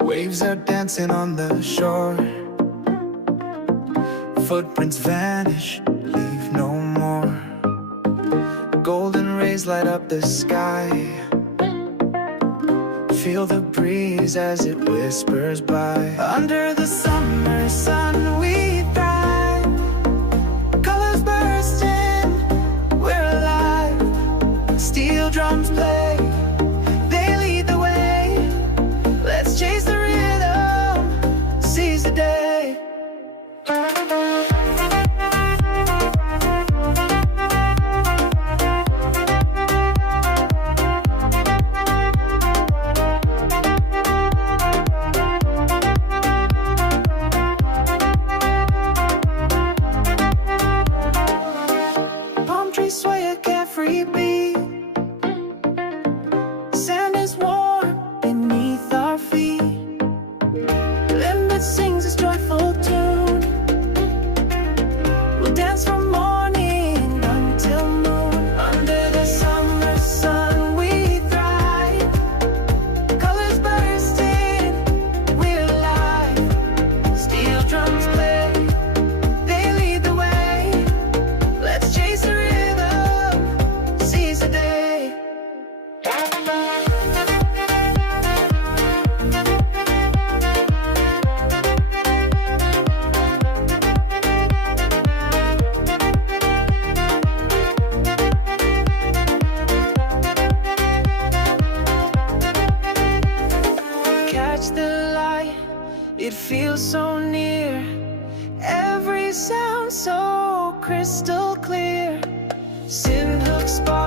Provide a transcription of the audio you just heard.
Waves are dancing on the shore. Footprints vanish, leave no more. Golden rays light up the sky. Feel the breeze as it whispers by. Under the summer sun we thrive. Colors bursting, we're alive. Steel drums play, they lead the way. Let's chase the rhythm, seize the day. Palm trees sway a carefree beat. Sand is warm beneath our feet. Limbit sings its joyful tune. We'll dance from morning until noon. Under the summer sun we thrive. Colors bursting, we're alive. Steel drums play, they lead the way. Let's chase the rhythm, seize the day. Catch the light, it feels so near. Every sound so crystal clear. Sin hook spark